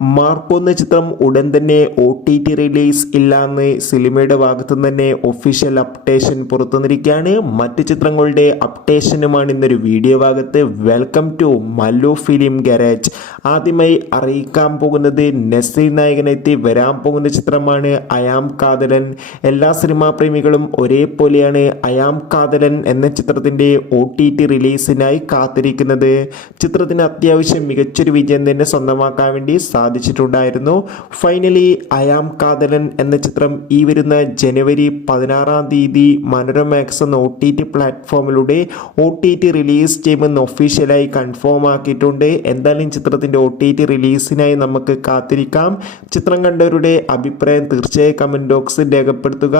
Marco എന്ന ചിത്രം ഉടൻ തന്നെ OTT റിലീസ് ഇല്ലാന്ന് സിനിമയുടെ ഭാഗത്തു തന്നെ ഒഫീഷ്യൽ അപ്ഡേഷൻ പുറത്തുവന്നിരിക്കുകയാണ്. മറ്റു ചിത്രങ്ങളുടെ അപ്ഡേഷനുമാണ് ഇന്നൊരു വീഡിയോ ഭാഗത്ത്. Welcome to Mallu Film Garage. ആദ്യമായി അറിയിക്കാൻ പോകുന്നത് നസീർ നായകനെത്തി വരാൻ പോകുന്ന ചിത്രമാണ് അയാം കാതലൻ. എല്ലാ സിനിമാ പ്രേമികളും ഒരേപോലെയാണ് അയാം കാതലൻ എന്ന ചിത്രത്തിന്റെ OTT റിലീസിനായി കാത്തിരിക്കുന്നത്. ചിത്രത്തിന് അത്യാവശ്യം മികച്ചൊരു വിജയം തന്നെ സ്വന്തമാക്കാൻ വേണ്ടി സാധിച്ചിട്ടുണ്ടായിരുന്നു. ഫൈനലി അയാം കാതലൻ എന്ന ചിത്രം ഈ വരുന്ന ജനുവരി 16-ാം തീയതി മനോരമാക്സ് എന്ന OTT പ്ലാറ്റ്ഫോമിലൂടെ OTT റിലീസ് ചെയ്യുമെന്ന് ഒഫീഷ്യലായി കൺഫേം ആക്കിയിട്ടുണ്ട്. എന്തായാലും ചിത്രത്തിൻ്റെ OTT റിലീസിനായി നമുക്ക് കാത്തിരിക്കാം. ചിത്രം കണ്ടവരുടെ അഭിപ്രായം തീർച്ചയായും കമൻറ്റ് ബോക്സിൽ രേഖപ്പെടുത്തുക.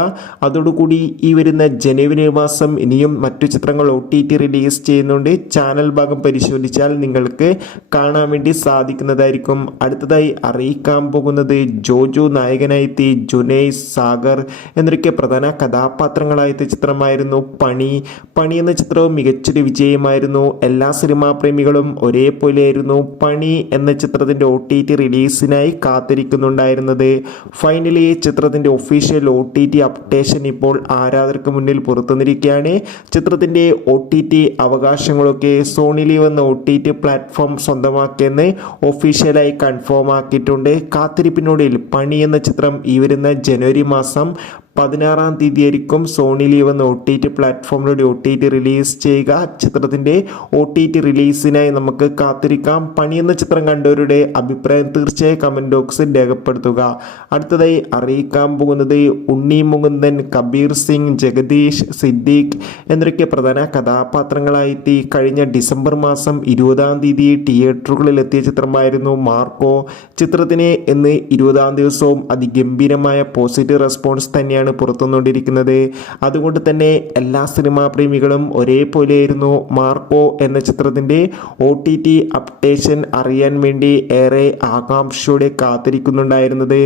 അതോടുകൂടി ഈ വരുന്ന ജനുവരി മാസം ഇനിയും മറ്റു ചിത്രങ്ങൾ OTT റിലീസ് ചെയ്യുന്നുണ്ട്. ചാനൽ ഭാഗം പരിശോധിച്ചാൽ നിങ്ങൾക്ക് കാണാൻ വേണ്ടി സാധിക്കുന്നതായിരിക്കും. അടുത്തതായി അറിയിക്കാൻ പോകുന്നത് ജോജു നായകനായെത്തി ജുനൈസ് സാഗർ എന്നൊക്കെ പ്രധാന കഥാപാത്രങ്ങളായെത്തിയ ചിത്രമായിരുന്നു പണി എന്ന ചിത്രവും മികച്ചൊരു വിജയമായിരുന്നു. എല്ലാ സിനിമാ പ്രേമികളും ഒരേപോലെയായിരുന്നു പണി എന്ന ചിത്രത്തിൻ്റെ OTT റിലീസിനായി കാത്തിരിക്കുന്നുണ്ടായിരുന്നത്. ഫൈനലി ചിത്രത്തിൻ്റെ ഒഫീഷ്യൽ OTT അപ്ഡേഷൻ ഇപ്പോൾ ആരാധകർക്ക് മുന്നിൽ പുറത്തുവന്നിരിക്കുകയാണ്. ചിത്രത്തിൻ്റെ OTT അവകാശങ്ങളൊക്കെ സോണി ലീവ് എന്ന OTT പ്ലാറ്റ്ഫോം സ്വന്തമാക്കിയെന്ന് ഒഫീഷ്യലായി കൺഫേം ആക്കിയിട്ടുണ്ട്. കാത്തിരിപ്പിനൊടുവിൽ പണി എന്ന ചിത്രം ഈ വരുന്ന ജനുവരി മാസം 16-ാം തീയതി ആയിരിക്കും സോണി ലീവ് എന്ന OTT പ്ലാറ്റ്ഫോമിലൂടെ OTT റിലീസ് ചെയ്യുക. ചിത്രത്തിൻ്റെ OTT റിലീസിനായി നമുക്ക് കാത്തിരിക്കാം. പണി എന്ന ചിത്രം കണ്ടവരുടെ അഭിപ്രായം തീർച്ചയായും കമൻറ്റ് ബോക്സിൽ രേഖപ്പെടുത്തുക. അടുത്തതായി അറിയിക്കാൻ പോകുന്നത് ഉണ്ണി മുകുന്ദൻ, കബീർ സിംഗ്, ജഗദീഷ്, സിദ്ദീഖ് എന്നൊക്കെ പ്രധാന കഥാപാത്രങ്ങളായെത്തി കഴിഞ്ഞ ഡിസംബർ മാസം 20-ാം തീയതി തിയേറ്ററുകളിൽ എത്തിയ ചിത്രമായിരുന്നു മാർക്കോ. ചിത്രത്തിന് ഇന്ന് 20-ാം ദിവസവും അതിഗംഭീരമായ പോസിറ്റീവ് റെസ്പോൺസ് തന്നെയാണ് പുറത്തുവന്നുകൊണ്ടിരിക്കുന്നത്. അതുകൊണ്ട് തന്നെ എല്ലാ സിനിമാ പ്രേമികളും ഒരേപോലെയായിരുന്നു മാർക്കോ എന്ന ചിത്രത്തിൻ്റെ OTT അപ്ഡേഷൻ അറിയാൻ വേണ്ടി ഏറെ ആകാംക്ഷയോടെ കാത്തിരിക്കുന്നുണ്ടായിരുന്നത്.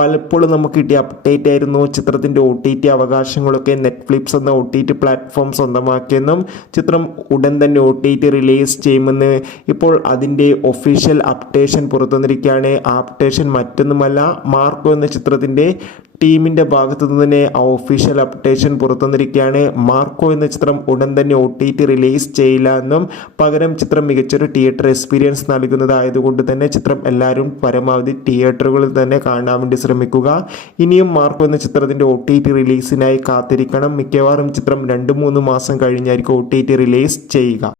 പലപ്പോഴും നമുക്ക് കിട്ടിയ അപ്ഡേറ്റ് ആയിരുന്നു ചിത്രത്തിൻ്റെ OTT അവകാശങ്ങളൊക്കെ നെറ്റ്ഫ്ലിക്സ് എന്ന OTT പ്ലാറ്റ്ഫോം സ്വന്തമാക്കിയെന്നും ചിത്രം ഉടൻ തന്നെ OTT റിലീസ് ചെയ്യുമെന്ന്. ഇപ്പോൾ അതിൻ്റെ ഒഫീഷ്യൽ അപ്ഡേഷൻ പുറത്തുവന്നിരിക്കുകയാണ്. ആ അപ്ഡേഷൻ മറ്റൊന്നുമല്ല, മാർക്കോ എന്ന ചിത്രത്തിൻ്റെ ടീമിൻ്റെ ഭാഗത്തു നിന്ന് തന്നെ ആ ഒഫീഷ്യൽ അപ്ഡേഷൻ പുറത്തുവന്നിരിക്കുകയാണ്. മാർക്കോ എന്ന ചിത്രം ഉടൻ തന്നെ OTT റിലീസ് ചെയ്യില്ല എന്നും പകരം ചിത്രം മികച്ചൊരു തിയേറ്റർ എക്സ്പീരിയൻസ് നൽകുന്നതായതുകൊണ്ട് തന്നെ ചിത്രം എല്ലാവരും പരമാവധി തിയേറ്ററുകളിൽ തന്നെ കാണാൻ വേണ്ടി ശ്രമിക്കുക. ഇനിയും മാർക്കോ എന്ന ചിത്രത്തിൻ്റെ OTT റിലീസിനായി കാത്തിരിക്കണം. മിക്കവാറും ചിത്രം 2-3 മാസം കഴിഞ്ഞായിരിക്കും OTT റിലീസ് ചെയ്യുക.